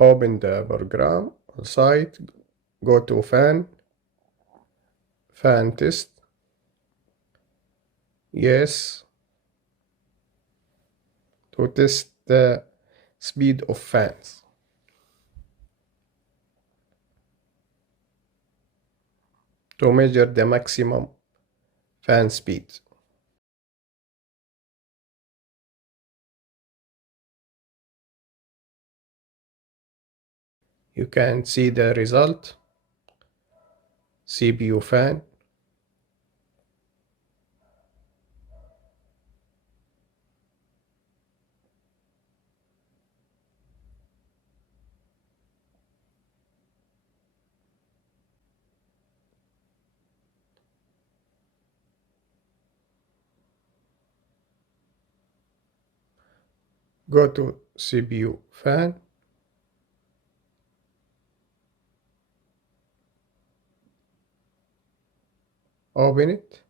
Open the program on site, go to fan test, yes, to test the speed of fans. To measure the maximum fan speed. You can see the result, CPU fan. Go to CPU fan. Open it.